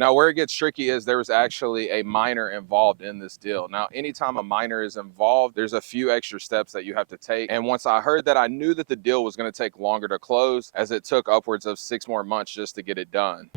Now, where it gets tricky is there was actually a minor involved in this deal. Now, anytime a minor is involved, there's a few extra steps that you have to take. And once I heard that, I knew that the deal was going to take longer to close, as it took upwards of 6 more months just to get it done.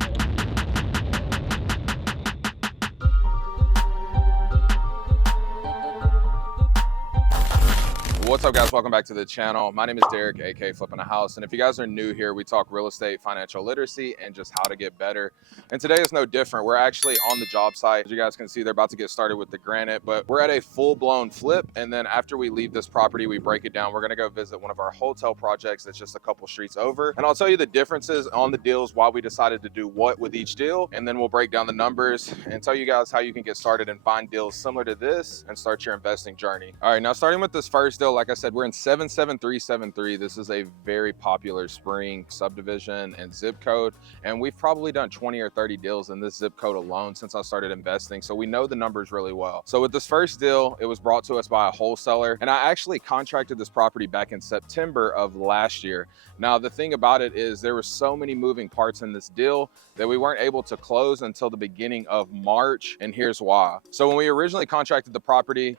What's up, guys? Welcome back to the channel. My name is Derek, aka Flipping a House, and if you guys are new here, we talk real estate, financial literacy, and just how to get better. And today is no different. We're actually on the job site. As you guys can see, they're about to get started with the granite, but we're at a full-blown flip. And then after we leave this property, we break it down. We're gonna go visit one of our hotel projects that's just a couple streets over, and I'll tell you the differences on the deals, why we decided to do what with each deal, and then we'll break down the numbers and tell you guys how you can get started and find deals similar to this and start your investing journey. All right, now starting with this first deal, like I said, we're in 77373. This is a very popular spring subdivision and zip code, and we've probably done 20 or 30 deals in this zip code alone since I started investing, so we know the numbers really well. So with this first deal, it was brought to us by a wholesaler, and I actually contracted this property back in September of last year. Now, the thing about it is there were so many moving parts in this deal that we weren't able to close until the beginning of March, and here's why. So when we originally contracted the property,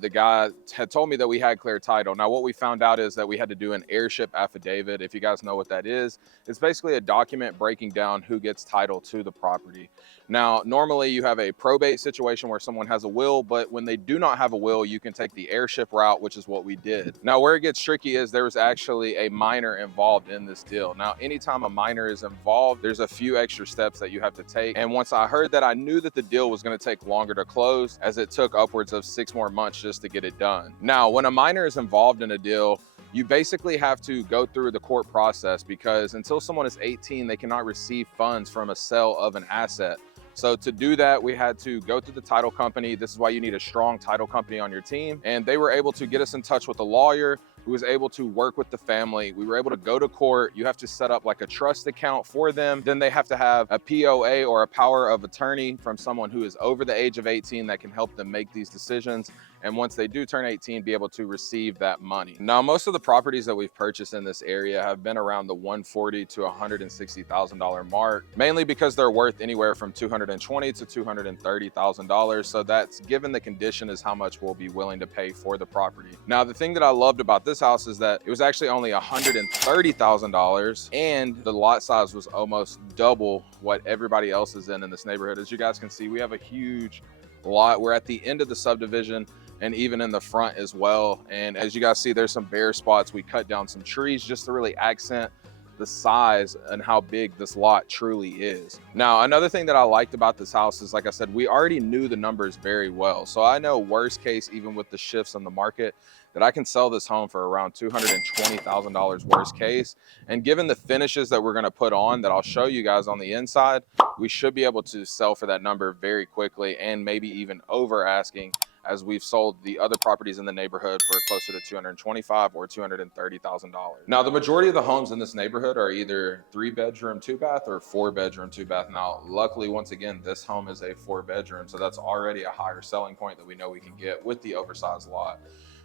the guy had told me that we had clear title. Now, what we found out is that we had to do an heirship affidavit. If you guys know what that is, it's basically a document breaking down who gets title to the property. Now, normally you have a probate situation where someone has a will, but when they do not have a will, you can take the heirship route, which is what we did. Now, where it gets tricky is there was actually a minor involved in this deal. Now, anytime a minor is involved, there's a few extra steps that you have to take. And once I heard that, I knew that the deal was going to take longer to close, as it took upwards of 6 more months just to get it done. Now, when a minor is involved in a deal, you basically have to go through the court process, because until someone is 18, they cannot receive funds from a sale of an asset. So to do that, we had to go through the title company. This is why you need a strong title company on your team. And they were able to get us in touch with a lawyer who was able to work with the family. We were able to go to court. You have to set up like a trust account for them. Then they have to have a POA, or a power of attorney, from someone who is over the age of 18 that can help them make these decisions. And once they do turn 18, be able to receive that money. Now, most of the properties that we've purchased in this area have been around the $140,000 to $160,000 mark, mainly because they're worth anywhere from $220,000 to $230,000. So that's, given the condition, is how much we'll be willing to pay for the property. Now, the thing that I loved about this house is that it was actually only $130,000, and the lot size was almost double what everybody else is in this neighborhood. As you guys can see, we have a huge lot. We're at the end of the subdivision, and even in the front as well. And as you guys see, there's some bare spots. We cut down some trees just to really accent the size and how big this lot truly is. Now, another thing that I liked about this house is, like I said, we already knew the numbers very well. So I know worst case, even with the shifts on the market, that I can sell this home for around $220,000 worst case. And given the finishes that we're gonna put on, that I'll show you guys on the inside, we should be able to sell for that number very quickly, and maybe even over asking, as we've sold the other properties in the neighborhood for closer to $225,000 or $230,000. Now, the majority of the homes in this neighborhood are either 3-bedroom, 2-bath, or 4-bedroom, 2-bath. Now, luckily, once again, this home is a 4-bedroom, so that's already a higher selling point that we know we can get with the oversized lot.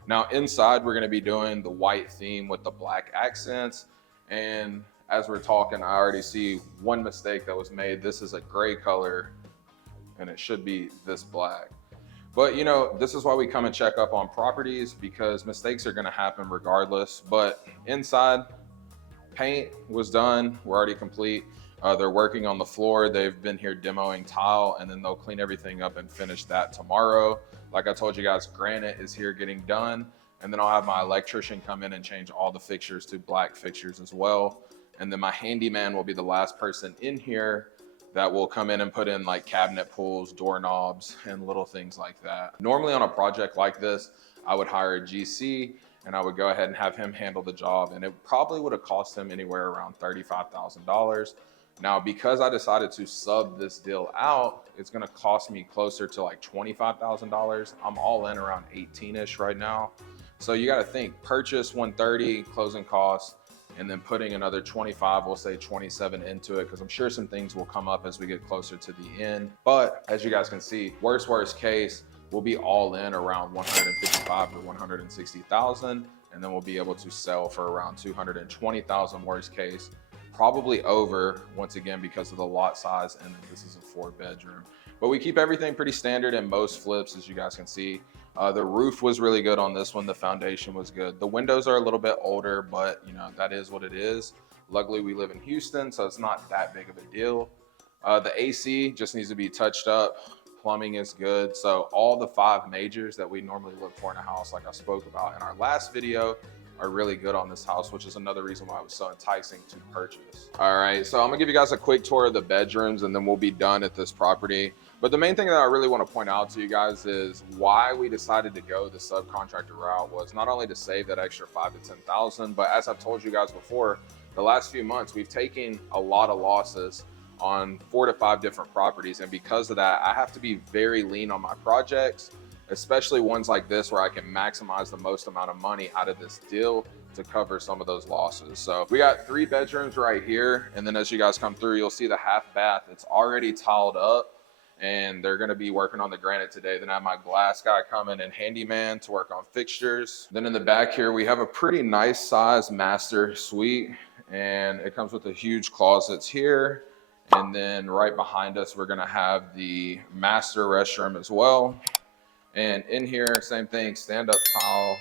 Now, inside, we're gonna be doing the white theme with the black accents. And as we're talking, I already see one mistake that was made. This is a gray color, and it should be this black. But you know, this is why we come and check up on properties, because mistakes are gonna happen regardless. But inside, paint was done, we're already complete. They're working on the floor. They've been here demoing tile, and then they'll clean everything up and finish that tomorrow. Like I told you guys, granite is here getting done, and then I'll have my electrician come in and change all the fixtures to black fixtures as well. And then my handyman will be the last person in here that will come in and put in like cabinet pulls, doorknobs, and little things like that. Normally on a project like this, I would hire a GC, and I would go ahead and have him handle the job, and it probably would have cost him anywhere around $35,000. Now, because I decided to sub this deal out, it's gonna cost me closer to like $25,000. I'm all in around 18-ish right now. So you gotta think, purchase 130, closing costs, and then putting another 25, we'll say 27 into it, because I'm sure some things will come up as we get closer to the end. But as you guys can see, worst case, we'll be all in around 155 to 160,000, and then we'll be able to sell for around 220,000 worst case probably over, once again, because of the lot size, and this is a 4-bedroom. But we keep everything pretty standard in most flips, as you guys can see. The roof was really good on this one. The foundation was good. The windows are a little bit older, but you know, that is what it is. Luckily, we live in Houston, so it's not that big of a deal. The AC just needs to be touched up. Plumbing is good. So all the 5 majors that we normally look for in a house, like I spoke about in our last video, are really good on this house, which is another reason why it was so enticing to purchase. All right, so I'm gonna give you guys a quick tour of the bedrooms and then we'll be done at this property. But the main thing that I really want to point out to you guys is why we decided to go the subcontractor route was not only to save that extra 5,000 to 10,000, but as I've told you guys before, the last few months we've taken a lot of losses on 4 to 5 different properties, and because of that I have to be very lean on my projects, especially ones like this where I can maximize the most amount of money out of this deal to cover some of those losses. So we got 3 bedrooms right here, and then as you guys come through you'll see the half bath. It's already tiled up and they're going to be working on the granite today. Then I have my glass guy coming and handyman to work on fixtures. Then in the back here we have a pretty nice size master suite, and it comes with the huge closets here. And then right behind us we're going to have the master restroom as well. And in here, same thing, stand-up tile,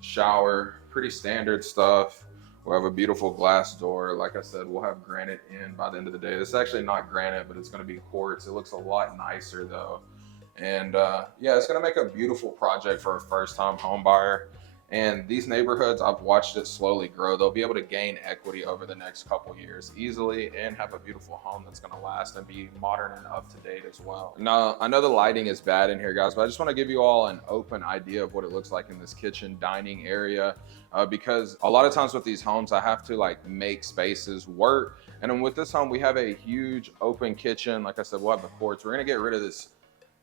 shower, pretty standard stuff. We'll have a beautiful glass door. Like I said, we'll have granite in by the end of the day. This is actually not granite, but it's gonna be quartz. It looks a lot nicer though. And yeah, it's gonna make a beautiful project for a first-time home buyer. And these neighborhoods, I've watched it slowly grow. They'll be able to gain equity over the next couple years easily and have a beautiful home that's gonna last and be modern and up to date as well. Now, I know the lighting is bad in here, guys, but I just wanna give you all an open idea of what it looks like in this kitchen dining area, because a lot of times with these homes, I have to like make spaces work. And then with this home, we have a huge open kitchen. Like I said, we'll have the quartz. We're gonna get rid of this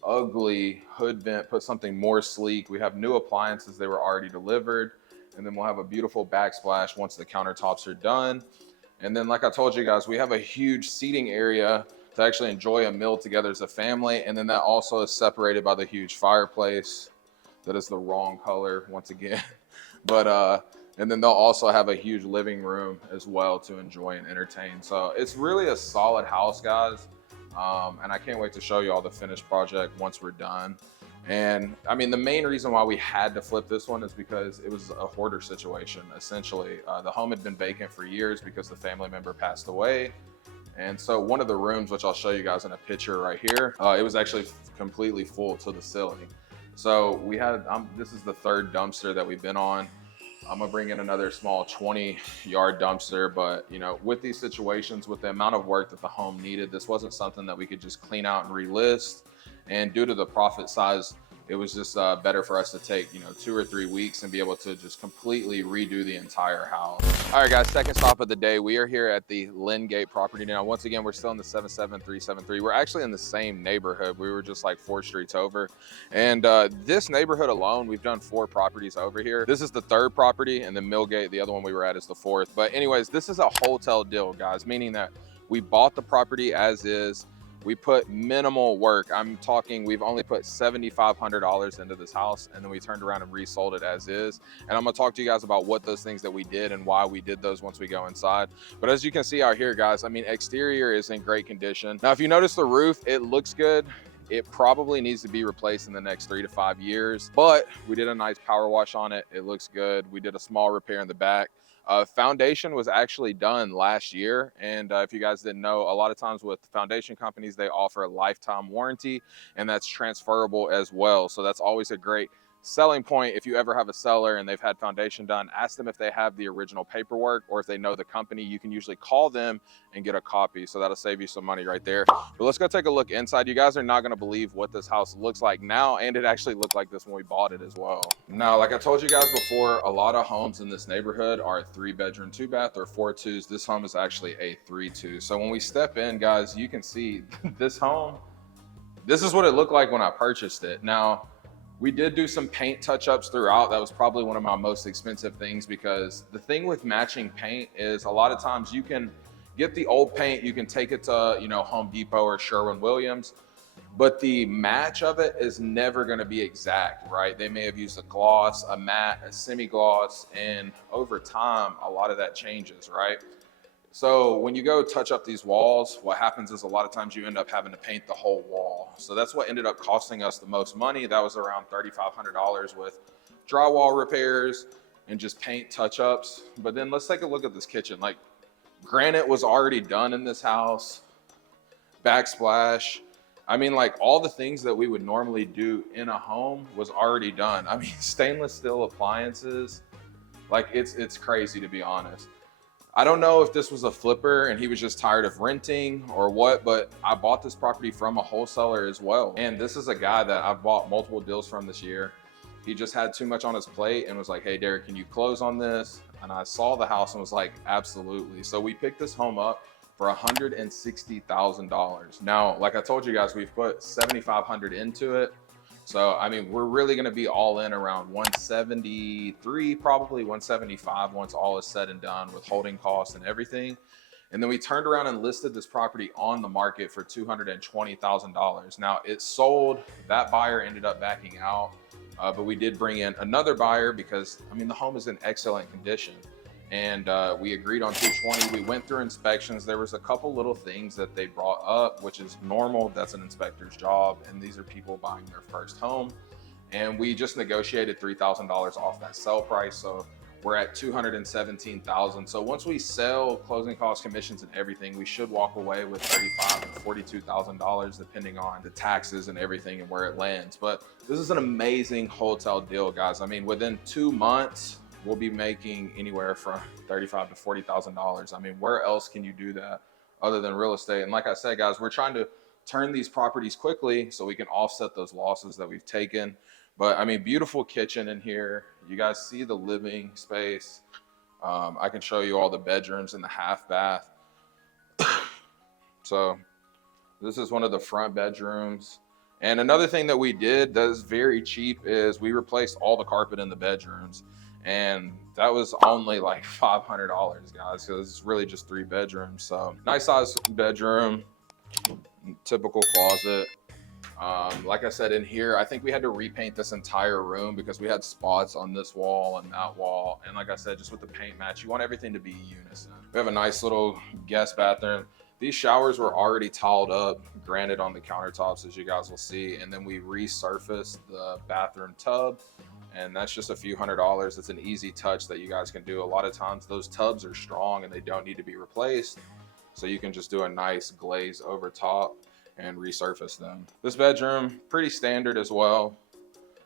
ugly hood vent, put something more sleek. We have new appliances, they were already delivered, and then we'll have a beautiful backsplash once the countertops are done. And then like I told you guys, we have a huge seating area to actually enjoy a meal together as a family, and then that also is separated by the huge fireplace that is the wrong color once again. But and then they'll also have a huge living room as well to enjoy and entertain. So it's really a solid house, guys. And I can't wait to show you all the finished project once we're done. And I mean, the main reason why we had to flip this one is because it was a hoarder situation. Essentially, the home had been vacant for years because the family member passed away. And so one of the rooms, which I'll show you guys in a picture right here, it was actually completely full to the ceiling. So we had, this is the 3rd dumpster that we've been on. I'm gonna bring in another small 20-yard dumpster, but you know, with these situations, with the amount of work that the home needed, this wasn't something that we could just clean out and relist. And due to the profit size, it was just better for us to take, you know, 2 or 3 weeks and be able to just completely redo the entire house. All right, guys, second stop of the day. We are here at the Lingate property. Now, once again, we're still in the 77373. We're actually in the same neighborhood. We were just like 4 streets over. And this neighborhood alone, we've done 4 properties over here. This is the 3rd property, and then Millgate, the other one we were at, is the 4th. But anyways, this is a wholesale deal, guys, meaning that we bought the property as is. We put minimal work. I'm talking, we've only put $7,500 into this house, and then we turned around and resold it as is. And I'm gonna talk to you guys about what those things that we did and why we did those once we go inside. But as you can see out here, guys, I mean, exterior is in great condition. Now, if you notice the roof, it looks good. It probably needs to be replaced in the next 3 to 5 years, but we did a nice power wash on it. It looks good. We did a small repair in the back. Foundation was actually done last year, and if you guys didn't know, a lot of times with foundation companies, they offer a lifetime warranty, and that's transferable as well. So that's always a great selling point. If you ever have a seller and they've had foundation done, ask them if they have the original paperwork, or if they know the company. You can usually call them and get a copy, so that'll save you some money right there. But let's go take a look inside. You guys are not going to believe what this house looks like now, and it actually looked like this when we bought it as well. Now, like I told you guys before, a lot of homes in this neighborhood are 3-bedroom 2-bath or 4-2s. This home is actually a 3-2. So when we step in, guys, you can see this home, this is what it looked like when I purchased it. Now, we did do some paint touch-ups throughout. That was probably one of my most expensive things, because the thing with matching paint is a lot of times you can get the old paint, you can take it to, you know, Home Depot or Sherwin-Williams, but the match of it is never going to be exact, right? They may have used a gloss, a matte, a semi-gloss, and over time, a lot of that changes, right? So when you go touch up these walls, what happens is a lot of times you end up having to paint the whole wall. So that's what ended up costing us the most money. That was around $3,500 with drywall repairs and just paint touch-ups. But then let's take a look at this kitchen. Like, granite was already done in this house, backsplash. I mean, like, all the things that we would normally do in a home was already done. I mean, stainless steel appliances, like it's crazy, to be honest. I don't know if this was a flipper and he was just tired of renting or what, but I bought this property from a wholesaler as well. And this is a guy that I've bought multiple deals from this year. He just had too much on his plate and was like, hey, Derek, can you close on this? And I saw the house and was like, absolutely. So we picked this home up for $160,000. Now, like I told you guys, we've put $7,500 into it. So, I mean, we're really going to be all in around 173, probably 175 once all is said and done with holding costs and everything. And then we turned around and listed this property on the market for $220,000. Now, it sold. That buyer ended up backing out, but we did bring in another buyer because, I mean, the home is in excellent condition. And we agreed on 220. We went through inspections. There was a couple little things that they brought up, which is normal. That's an inspector's job. And these are people buying their first home. And we just negotiated $3,000 off that sell price. So we're at $217,000. So once we sell, closing costs, commissions, and everything, we should walk away with $35,000 to $42,000, depending on the taxes and everything and where it lands. But this is an amazing hotel deal, guys. I mean, within 2 months, we'll be making anywhere from $35,000 to $40,000. I mean, where else can you do that other than real estate? And like I said, guys, we're trying to turn these properties quickly so we can offset those losses that we've taken. But I mean, beautiful kitchen in here. You guys see the living space. I can show you all the bedrooms and the half bath. So this is one of the front bedrooms. And another thing that we did that is very cheap is we replaced all the carpet in the bedrooms. And that was only like $500, guys, because it's really just 3 bedrooms. So nice size bedroom, typical closet. Like I said, in here, I think we had to repaint this entire room because we had spots on this wall and that wall. And like I said, just with the paint match, you want everything to be unison. We have a nice little guest bathroom. These showers were already tiled up, granite on the countertops, as you guys will see. And then we resurfaced the bathroom tub. And that's just a few $100s. It's an easy touch that you guys can do. A lot of times those tubs are strong and they don't need to be replaced. So you can just do a nice glaze over top and resurface them. This bedroom, pretty standard as well.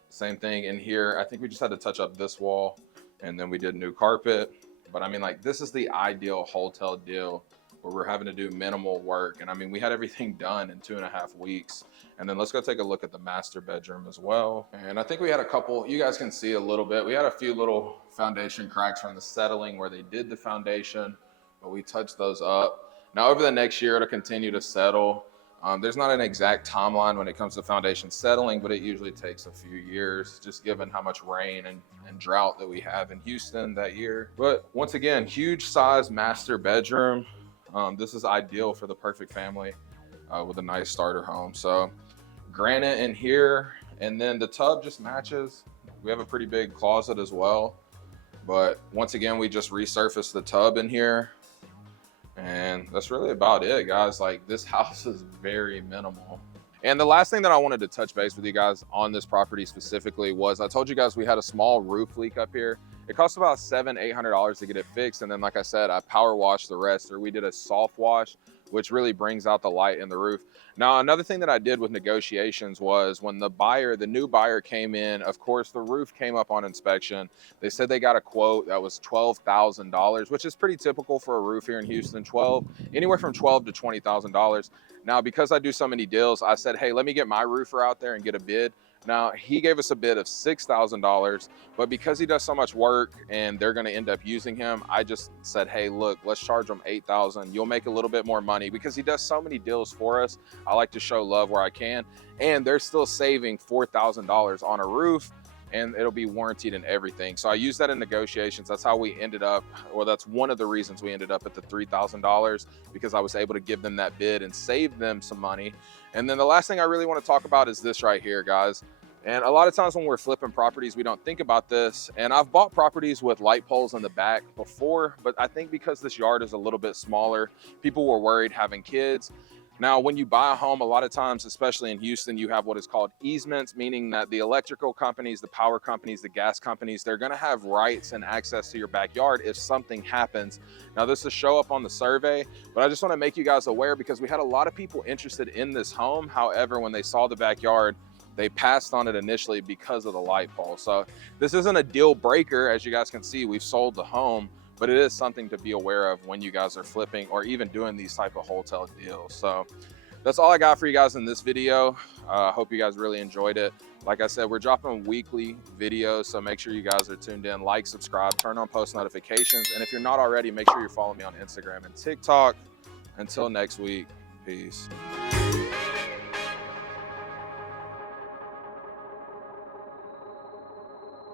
Same thing in here. I think we just had to touch up this wall and then we did new carpet. But I mean, like, this is the ideal hotel deal where we're having to do minimal work. And I mean, we had everything done in 2.5 weeks. And then let's go take a look at the master bedroom as well. And I think we had a couple, you guys can see a little bit. We had a few little foundation cracks from the settling where they did the foundation, but we touched those up. Now over the next year, it'll continue to settle. There's not an exact timeline when it comes to foundation settling, but it usually takes a few years, just given how much rain and drought that we have in Houston that year. But once again, huge size master bedroom. This is ideal for the perfect family with a nice starter home. So granite in here, and then the tub just matches. We have a pretty big closet as well. But once again, we just resurfaced the tub in here. And that's really about it, guys. Like, this house is very minimal. And the last thing that I wanted to touch base with you guys on this property specifically was I told you guys we had a small roof leak up here. It cost about $700-800 to get it fixed. And then, like I said, I power washed the rest, or we did a soft wash, which really brings out the light in the roof. Now, another thing that I did with negotiations was when the new buyer came in, of course, the roof came up on inspection. They said they got a quote that was $12,000, which is pretty typical for a roof here in Houston, anywhere from $12,000 to $20,000. Now, because I do so many deals, I said, hey, let me get my roofer out there and get a bid. Now, he gave us a bid of $6,000, but because he does so much work and they're gonna end up using him, I just said, hey, look, let's charge him $8,000. You'll make a little bit more money because he does so many deals for us. I like to show love where I can. And they're still saving $4,000 on a roof, and it'll be warranted and everything. So I used that in negotiations. That's how we ended up, well, that's one of the reasons we ended up at the $3,000, because I was able to give them that bid and save them some money. And then the last thing I really want to talk about is this right here, guys. And a lot of times when we're flipping properties, we don't think about this. And I've bought properties with light poles in the back before, but I think because this yard is a little bit smaller, people were worried having kids. Now, when you buy a home, a lot of times, especially in Houston, you have what is called easements, meaning that the electrical companies, the power companies, the gas companies, they're gonna have rights and access to your backyard if something happens. Now, this will show up on the survey, but I just wanna make you guys aware because we had a lot of people interested in this home. However, when they saw the backyard, they passed on it initially because of the light pole. So this isn't a deal breaker. As you guys can see, we've sold the home, but it is something to be aware of when you guys are flipping or even doing these type of wholesale deals. So that's all I got for you guys in this video. Hope you guys really enjoyed it. Like I said, we're dropping weekly videos, so make sure you guys are tuned in, like, subscribe, turn on post notifications. And if you're not already, make sure you're following me on Instagram and TikTok. Until next week, peace.